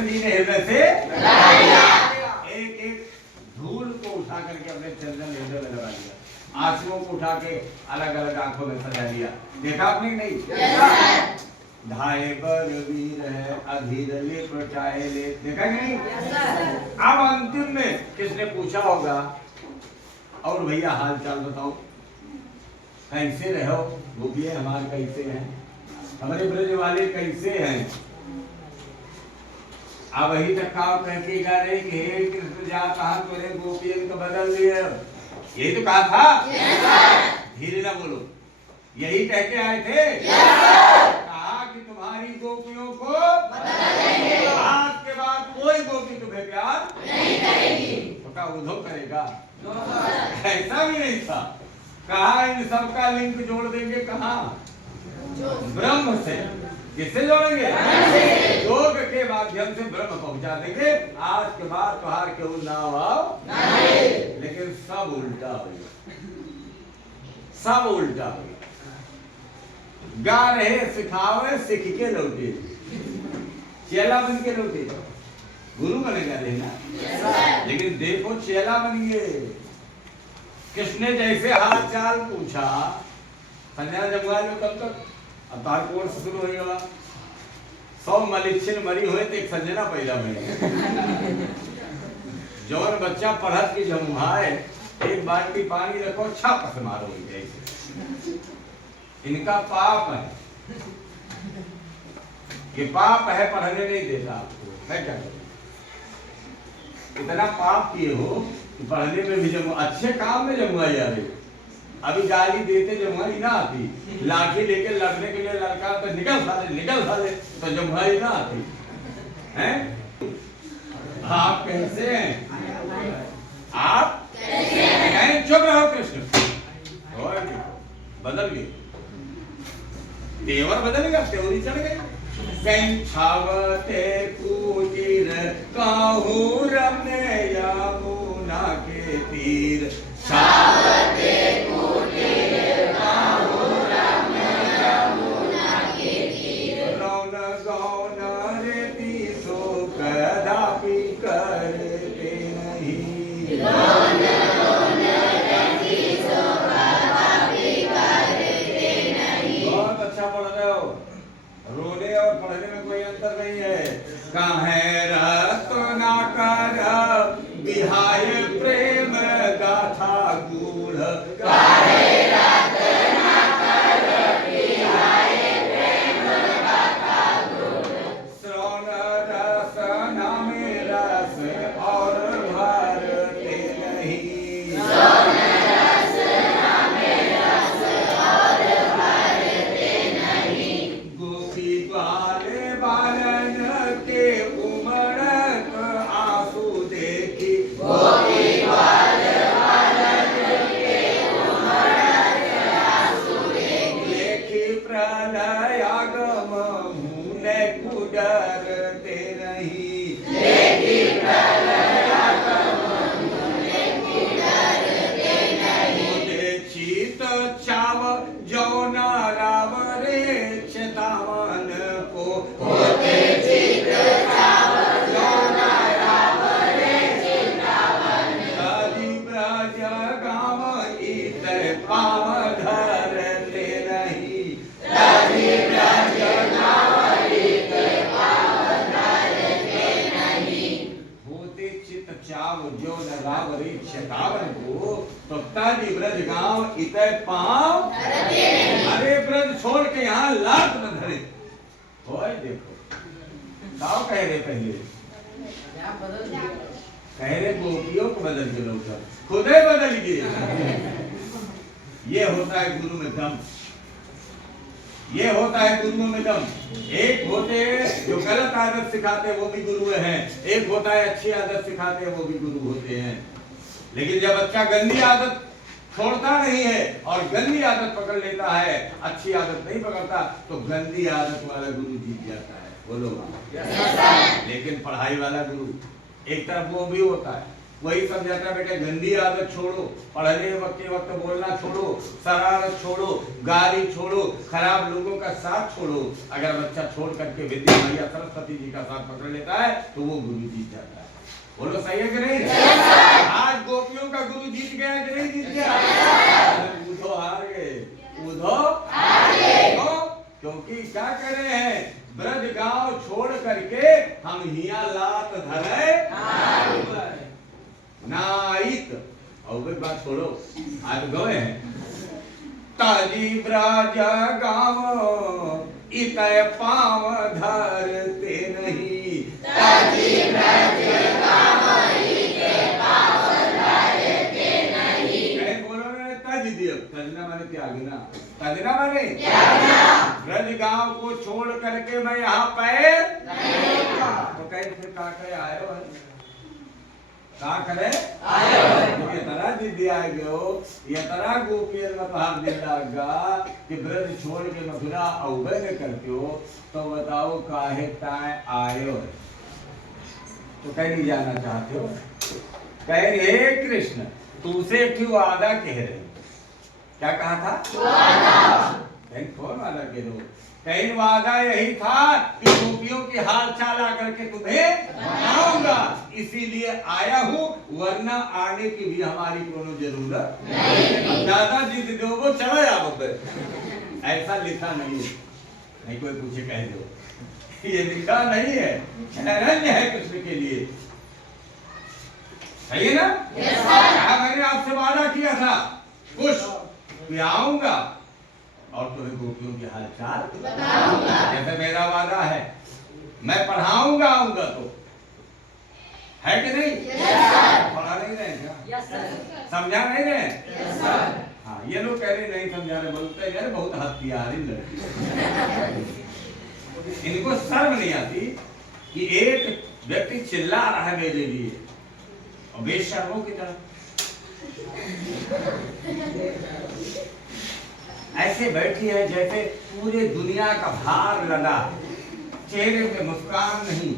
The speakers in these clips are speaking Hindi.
जी ने हृदय से एक एक धूल को उठा करके अपने चंदन हृदय में लगा लिया, आंसुओं को उठा के अलग अलग आंखों में सजा लिया। देखा आपने नहीं? ढाई बर वीर है अधीर ले प्रचाए ले, देखा नहीं? अब अंतिम में किसने पूछा होगा और भैया हाल चाल बताओ, कैसे रहो गोपियां हमारे, कैसे हैं हमारे ब्रज वाले, कैसे हैं? अब वही तक का कह के जा रहे कि हे कृष्ण जा कहा तुमने गोपियन को बदल दिया, यही तो कहा था। धीरे ना बोलो, यही कह के आए थे। कहा कि तुम्हारी गोपियों को बदल देंगे, आज के बाद कोई गोपी तुम्हें प्यार नहीं करेगी। तो क्या उद्धव करेगा? ऐसा भी नहीं था। कहा इन सबका लिंक जोड़ देंगे, कहा? ब्रह्म से। किससे जोड़ेंगे? योग के माध्यम से ब्रह्म पहुंचा देंगे। आज के बाद तुहार के नहीं, लेकिन सब उल्टा हो गया, सब उल्टा हो गया। गा रहे सिखावे सीख के लौटे, चेला बन के लौटे, गुरु बने जा रहे ना, लेकिन देखो चेला बन गए। किसने जैसे हाल चाल पूछा, संजना जमुआ लो कब तक, अब तार कोर्स शुरू हो गया, 100 मलिच्छिन मरी हुए तो एक संजना पैदा हुई। जौन बच्चा पढ़त की जमुआए, एक बाल्टी पानी रखो छाप से मारो जैसे। इनका पाप है, ये पाप है, पढ़ने नहीं देता आपको, मैं क्या करूं? इतना पाप किए हो कि पढ़ने में भी जमुआ, अच्छे काम में जमुआ जा रहे। अभी गाली देते जमुआई ना आती, लाठी लेके लड़ने के लिए लड़का तो निकल साले, तो जमुआई ना आती हैं? आप कैसे हैं? आप कैसे हैं? चुप रहो कृष्ण, और बदल गए, तेवर बदल गया, तेवरी चढ़ गई। छावते कुटीर काहू रमने यमुना के तीर, छावते कुटीर काहू रमने यमुना के तीर, रौन गौन रेती सो कदापि करते नहीं, रौन गौन रेती सो कदापि करते नहीं। बहुत अच्छा पढ़ रहे हो, रोने और पढ़ने में कोई अंतर नहीं है। काहे रत्ना कर बिहाय प्रेम गाथा गूढ़, काहे रत्ना कर बिहाय प्रेम गाथा गूढ़, श्रवण रस नामे रस और भरते नहीं, श्रवण रस नामे रस और भरते नहीं। गोपी बाले बालन के उमड़त आंसू देखी, गोपी बाले बालन के उमड़त आंसू देखी, प्रलयागम मुने कुडरते नहीं, देखी प्रलयागम मुने कुडरते नहीं। चित चाव जौन रावरे चेतावन को, होते चित चाव जौन रावरे चेतावन, कदि ब्रज गाँव इत पाव धरते नहीं, कदि ब्रज गाँव इत पाव धरते नहीं। होते चित चाव जौन रावरे चेतावन को, तो तदि ब्रज गाँव इत पाव धरते नहीं। अरे ब्रज छोड़ के यहाँ लात न धरे। ओए देखो साव कह रहे, पहले कह रहे गोपियों को बदल के लोग खुद ही बदल गए। ये होता है गुरु में दम, ये होता है गुरुओं में दम। एक होते जो गलत आदत सिखाते हैं वो भी गुरु हैं, एक होता है अच्छी आदत सिखाते हैं वो भी गुरु होते हैं। लेकिन जब बच्चा गंदी आदत छोड़ता नहीं है और गंदी आदत पकड़ लेता है, अच्छी आदत नहीं पकड़ता, तो गंदी आदत वाला गुरु जीत जाता है। बोलो लेकिन पढ़ाई वाला गुरु एक तरफ वो भी होता है, वही समझाता बेटे गंदी आदत छोड़ो, पढ़ने के वक्त बोलना छोड़ो, शरारत छोड़ो, गाली छोड़ो, खराब लोगों का साथ छोड़ो। अगर बच्चा छोड़ करके विद्या मैया सरस्वती जी का साथ पकड़ लेता है तो वो गुरु जीत जाता है। बोलो सही है कि नहीं? आज गोपियों का गुरु जीत गया कि नहीं जीत गया? उद्धव हार गए, उद्धव हार गए। क्योंकि क्या कर रहे हैं? ब्रज गांव छोड़ करके हम हिया लात धरे नाइत। और एक बात छोड़ो, आज गए हैं ताजी ब्रज गांव इतय पांव धरते नहीं, ताजी ब्रज गांव इतय पांव धरते नहीं। कहीं बोलो ना तज दियो, तजना माने त्यागना, तजना माने त्यागना। ब्रज गांव को छोड़ करके मैं यहाँ पैर नहीं रखा। तो कहीं फिर कहा करे आयो है, कहा करे आयो है। ये तरह जिद्दी आए गयो, ये तरह गोपियन में भाग दे लगा कि ब्रज छोड़ के मथुरा अवगय न करते हो, तो बताओ काहे ताए आयो है। तो कहीं नहीं जाना चाहते हो? कहे हे कृष्ण तुमसे क्यों वादा कह रहे हो? क्या कहा था? वादा। कौन वादा के दो? कहीं वादा यही था कि गोपियों की हाल चाल आकर के तुम्हें बताऊंगा, इसीलिए आया हूँ, वरना आने की भी हमारी कोनो जरूरत नहीं। ज्यादा जिद दो वो चला जाओ, ऐसा लिखा नहीं है। नहीं कोई पूछे कह दो, ये लिखा नहीं है, अरण्य है कृष्ण के लिए। सही है ना? मैंने आपसे वादा किया था कुछ आऊंगा और तुम्हें गोपियों की हालचाल बताऊंगा। जैसे मेरा वादा है, मैं पढ़ाऊंगा आऊंगा तो, है कि नहीं? पढ़ा नहीं रहे क्या? समझा नहीं रहे? हाँ, ये लोग कह रहे नहीं समझा रहे, बोलते यार बहुत हथियारी लड़की। इनको शर्म नहीं आती कि एक व्यक्ति चिल्ला रहा है मेरे लिए और बेशर्मों की तरह ऐसे बैठी है जैसे पूरे दुनिया का भार लगा, चेहरे पे मुस्कान नहीं,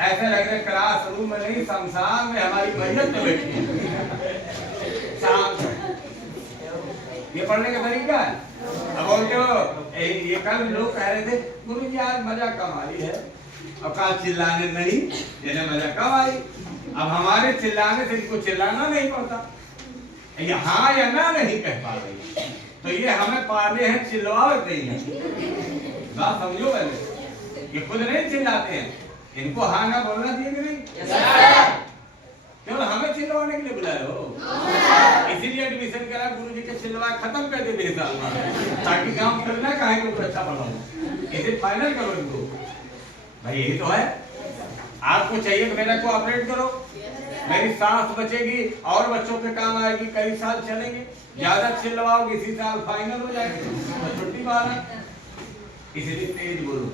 ऐसे लग रहे क्लासरूम में नहीं संसार में हमारी मैयत तो बैठी है। शांत है, ये पढ़ने का तरीका है। अब बोलते हो ये कल लोग कह रहे थे गुरु जी आज मजा कम आई है, अब कल चिल्लाने नहीं, ये मजा कम आई। अब हमारे चिल्लाने से इनको चिल्लाना नहीं पड़ता, ये हाँ या ना नहीं कह पा रही, तो ये हमें पाले हैं, चिल्लावट नहीं है। बात समझो पहले, ये खुद नहीं चिल्लाते हैं, इनको हाँ ना बोलना चाहिए कि नहीं? केवल हमें चिल्लाने के लिए बुलाए हो, इसीलिए एडमिशन करा गुरु जी के चिल्ला खत्म कर दे मेरे साल में, ताकि गांव फिरना कहे कि अच्छा पढ़ाओ, इसे फाइनल करो इनको। भाई यही तो है, आपको चाहिए कि मेरा को ऑपरेट करो, मेरी सांस बचेगी और बच्चों पे काम आएगी, कई साल चलेंगे। ज्यादा चिल्लाओगे इसी साल फाइनल हो जाएगी, छुट्टी मारा। इसलिए तेज बोलो।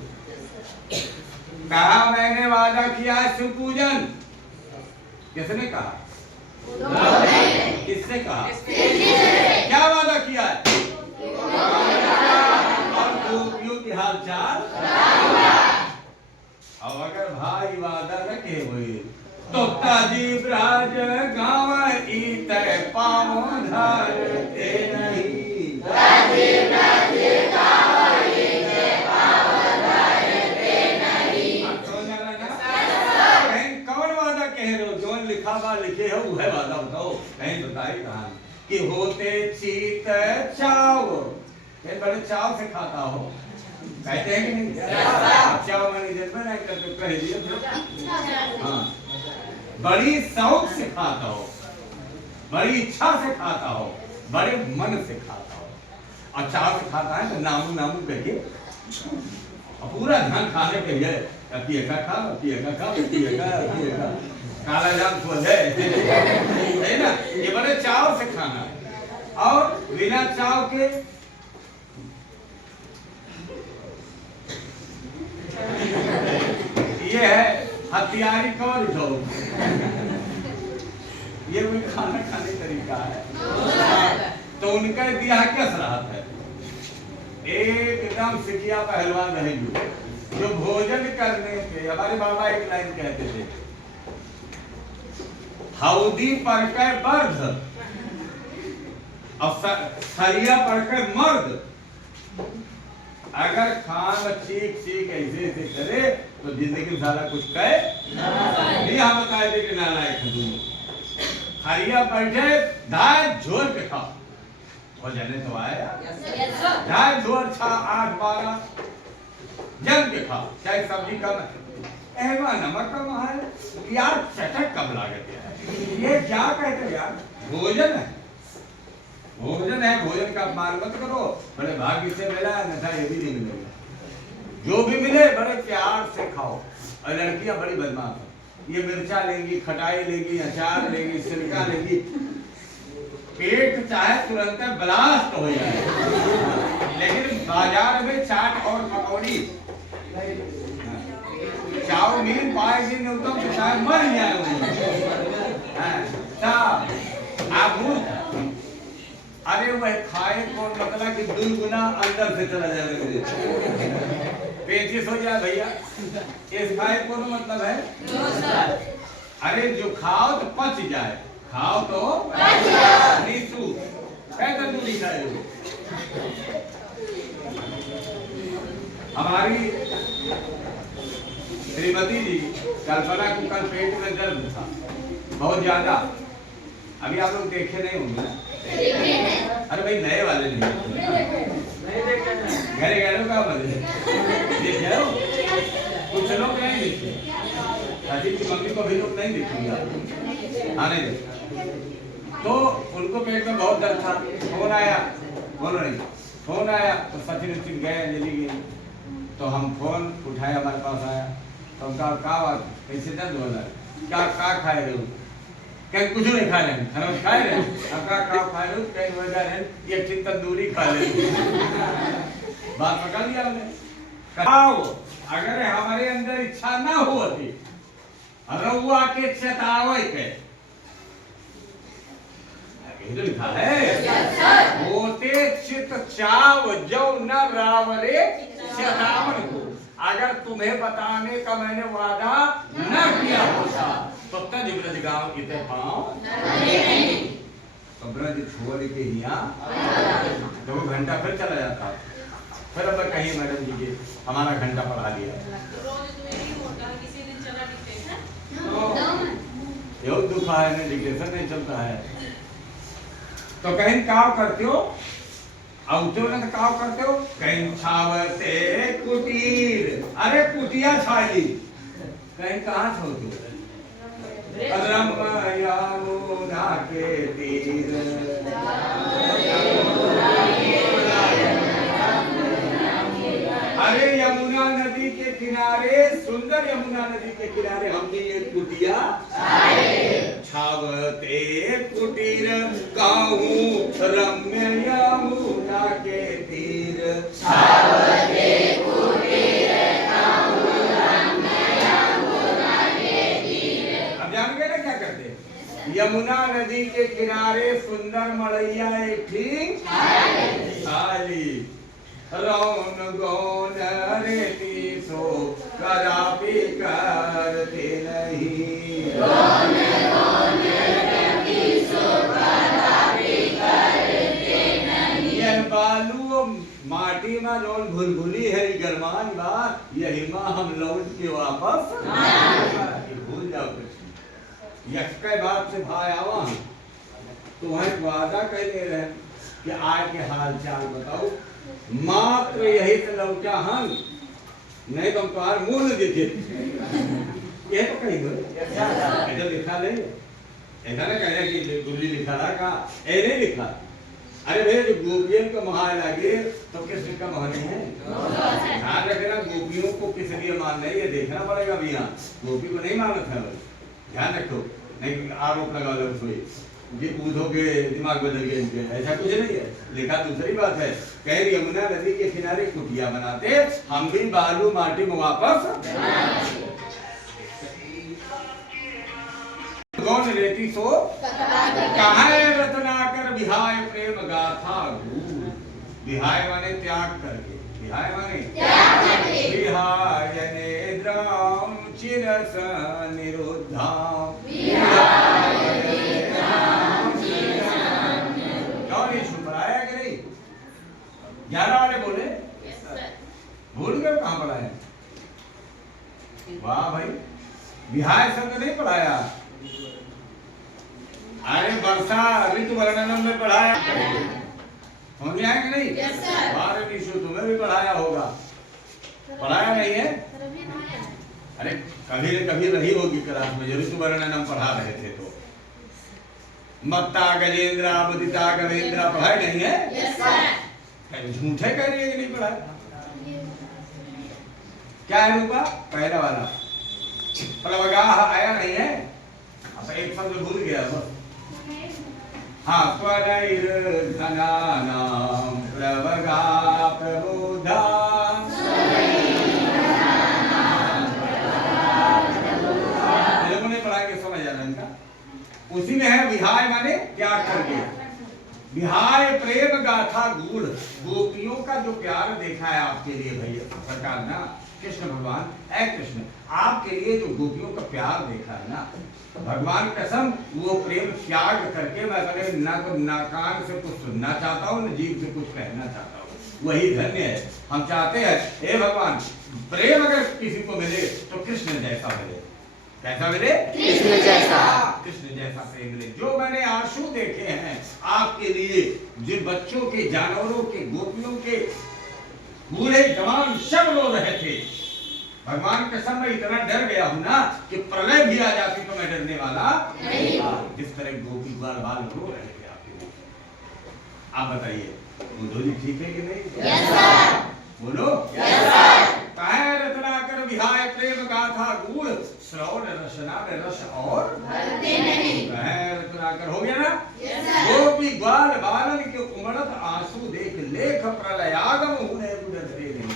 कहा मैंने वादा किया है शिव पूजन। किसने कहा? किसने कहा? क्या वादा किया है? और गोपियों की हाल चाल। अब अगर भाई वादा न के हुए तो ताजी ब्रज गांव इतय पांव धरते नहीं, ताजी ब्रज गांव इतय पांव धरते नहीं। कहीं कौन वादा कह रहे हो? जो लिखा बा लिखे हो वह वादा बताओ, कहीं बताई कहां कि होते चीत चाव, कहीं बड़े चाव से खाता हो, कहते हैं कि नहीं? चाव मैंने जन्म नहीं करते कह दिया। हाँ, बड़ी शौक से खाता हो, बड़ी इच्छा से खाता हो, बड़े मन से खाता हो, और चाव से खाता है तो नामू नामू करके और पूरा धन खाने के लिए पिएगा खा, पिएगा खा, पिएगा पिएगा, काला जाम खोल है ना? ये बड़े चाव से खाना और बिना चाव के ये है हथियारी कौन उठो। ये कोई खाना खाने तरीका है। तो उनका दिया क्या सराहत है? एकदम सिकिया पहलवान रहेंगे जो भोजन करने पे, हमारे बाबा एक लाइन कहते थे हौदी पर के बर्द और सरिया पर के मर्द। अगर खान चीख चीख ऐसे ऐसे करे तो जिंदगी में सारा कुछ कहे नहीं। हम बताए थे कि नालायक है तुम। हरिया बैठे दाल झोल के खाओ हो जाने तो आया। दाल झोल 6-8-12 जम के खाओ, चाहे सब्जी कम है, नमक कम है यार, चटक कम लागत है। ये क्या कहते हैं यार, भोजन है, भोजन है, भोजन का अपमान मत करो। बड़े भाग्य से मिला अन्यथा ये भी नहीं मिलेगा। जो भी मिले बड़े प्यार से खाओ। और लड़कियां बड़ी बदमाश है, ये मिर्चा लेंगी, खटाई लेंगी, अचार लेंगी, सिरका लेंगी, पेट चाहे तुरंत ब्लास्ट हो जाए। लेकिन बाजार में चाट और पकौड़ी चाउमीन पाएगी नहीं तो शायद मर जाए। अरे वह खाए कौन, मतलब कि 2 गुना अंदर से चला जाए, पेचिस हो जाए भैया। इस खाए कौन मतलब है, अरे जो खाओ तो पच जाए, खाओ तो नीसू कैसे तू दिखाए। हमारी श्रीमती जी कल्पना को कल पेट में दर्द था बहुत ज्यादा। अभी आप लोग देखे नहीं होंगे ना? अरे भाई नए वाले नहीं घरे घरों का मजे देखे हो, कुछ लोग नहीं देखे, अजीत की मम्मी को भी लोग नहीं देखेंगे आने दे। तो उनको पेट में बहुत दर्द था, फोन आया, बोलो नहीं, फोन आया तो सचिन गए, अंजलि गई, तो हम फोन उठाया, हमारे पास आया तो उनका क्या बात, कैसे दर्द हो रहा है, क्या खाए रहे हो, कहीं कुछ नहीं खा रहे, खाना खाए रहे, अब क्या खा रहे हो, कहीं वजह है ये ठीक तंदूरी खा ले। बात पकड़ लिया हमने। खाओ, अगर हमारे अंदर इच्छा ना होती रउआ के चेतावे के लिखा है, होते चित चाव जो न रावरे चेतावन को। अगर तुम्हें बताने का मैंने वादा न किया होता तो तब ब्रज गांव की पाँव तो ब्रज छोड़ के यहाँ 2 घंटा फिर चला जाता। फिर अब कहीं मैडम जी के हमारा घंटा पढ़ा दिया, यो दुख है ना, डिग्रेशन नहीं चलता है। तो कहीं काम करते हो काम करते हो, कहीं छावते कुटीर, अरे कुटिया छाली, कहीं कहाँ छोड़ते हो, यमुना के तीर, अरे यमुना नदी के किनारे, सुंदर यमुना नदी के किनारे हमने ये कुटिया छावते कुटीर, कहूँ रम्य यमुना के तीर, छावते कुटीर, कहूँ रम्य यमुना के तीर। अब जान गए ना क्या करते, यमुना नदी के किनारे सुंदर मड़ैया एक थी साली, रौन गौन रेती सो कदापि करते नहीं, रौन गौन रेती सो कदापि करते नहीं। यह बालू माटी में रोल भुलभुली है गरमान बात, यही माँ हम लौट के वापस भूल जाओ। यक्के बात से भाई आवा तो वह वादा कहते रहे कि आज के हाल चाल बताओ, मात्र यही से लौटा हम, नहीं तो तुम्हार मुंह न देखे। ये तो कहीं ऐसा लिखा नहीं, ऐसा ना कहना कि गुल्ली लिखा रहा, कहा ए नहीं लिखा। अरे भैया जो गोपियन का महा लगे तो किस का महा नहीं है, ध्यान रखना, गोपियों को किस लिए मान नहीं है देखना पड़ेगा भी। यहाँ गोपी को नहीं मानत है, ध्यान रखो, नहीं आरोप लगा लो कोई ये बूढ़ों के दिमाग बदल गए इनके, ऐसा कुछ नहीं है। लिखा दूसरी बात है, कह यमुना नदी के किनारे कुटिया बनाते, हम भी बालू माटी में वापस कौन रेती सो कहां रत्नाकर विहाय प्रेम गाथा, विहाय माने त्याग करके, विहाय माने त्याग करके, विहाय ने द्राम चिरस निरुद्धाम। कौन यीशु पढ़ाया कि नहीं? 11 वाले बोले भूल गए कहाँ पढ़ाया? वाह भाई, विहाय शब्द नहीं पढ़ाया। अरे वर्षा ऋतु वर्णनम में पढ़ाया, समझ में आया कि नहीं? बारह यीशु तुम्हें भी पढ़ाया होगा, पढ़ाया नहीं है? अरे कभी न कभी रही होगी क्लास में, ऋतु वर्णनम पढ़ा रहे थे तो। मत्ता गजेंद्र मुदिता गवेंद्र पढ़ाए नहीं है? झूठे कह रही है कि नहीं पढ़ाया? क्या है रूपा? पहला वाला प्लवगाह आया नहीं है? अब एक शब्द भूल गया बस। हाँ, स्वरैर्धनानां प्लवगा प्रबुद्धा। लोगों ने पढ़ा के समझ आना इनका। उसी में है विहाय माने त्याग करके। विहाय प्रेम गाथा गूढ़, गोपियों का जो प्यार देखा है आपके लिए भैया सरकार ना, कृष्ण भगवान, ऐ कृष्ण आपके लिए जो गोपियों का प्यार देखा है ना, भगवान कसम वो प्रेम त्याग करके मैं कभी ना तो ना कान से कुछ सुनना चाहता हूँ, न जीभ से कुछ कहना चाहता हूँ, वही धन्य है। हम चाहते हैं हे भगवान प्रेम अगर किसी को मिले तो कृष्ण जैसा मिले। कैसा मिले? कृष्ण जैसा। कृष्ण जैसा प्रेम मिले। जो मैंने आंसू देखे हैं आपके लिए, जो बच्चों के, जानवरों के, गोपियों के, बूढ़े जवान सब रो रहे थे, भगवान कसम मैं इतना डर गया हूं ना कि प्रलय भी आ जाती तो मैं डरने वाला नहीं। जिस तरह गोपी बाल बाल रो रहे थे आपके लिए। आप बताइए उद्धव जी ठीक है कि नहीं? Yes sir. बोलो यस सर। कहे रत्नाकर विहाय प्रेम गाथा गूढ़, श्रवण रसना में रस और भरते नहीं। कहे रत्नाकर हो गया ना? Yes sir. गोपी ग्वाल बालन के उमड़त आंसू देख लेख प्रलयागम होने डरते नहीं।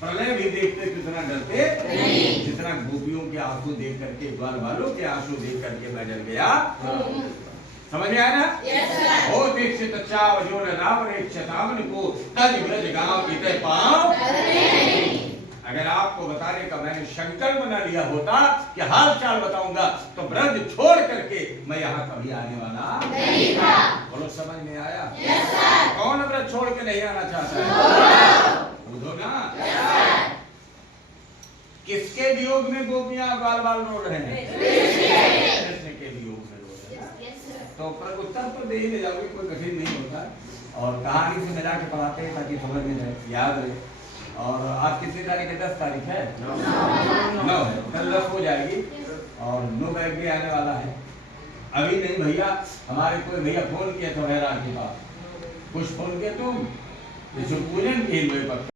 प्रलय भी देखते कितना डरते नहीं, जितना गोपियों के आंसू देख करके, ग्वाल बालों के आंसू देख करके मैं डर गया। समझ में आया ना? Yes sir. ओ दीक्षित चाव जो न राम रे चतावन को तज ब्रज गांव इते पांव नहीं। अगर आपको बताने का मैंने संकल्प बना लिया होता कि हाल चाल बताऊंगा तो ब्रज छोड़ करके मैं यहाँ कभी आने वाला नहीं था। बोलो समझ में आया? Yes sir. कौन ब्रज छोड़ के नहीं आना चाहता है? बुझो ना? Yes sir. किसके वियोग में गोपियां बाल बाल रो रहे हैं? कृष्ण के वियोग में रो रहे हैं। तो उत्तर प्रदेश में जाओगे कोई कठिन नहीं होता, और कहानी से मिला के पढ़ाते हैं ताकि समझ में जाए, याद रहे। और आज कितनी तारीख है? 10 तारीख है, 9 है, कल 10 हो जाएगी और 9 तारीख भी आने वाला है। अभी नहीं भैया, हमारे कोई भैया फोन किया था मेरा के पास, कुछ फोन किया तुम पूजन के लिए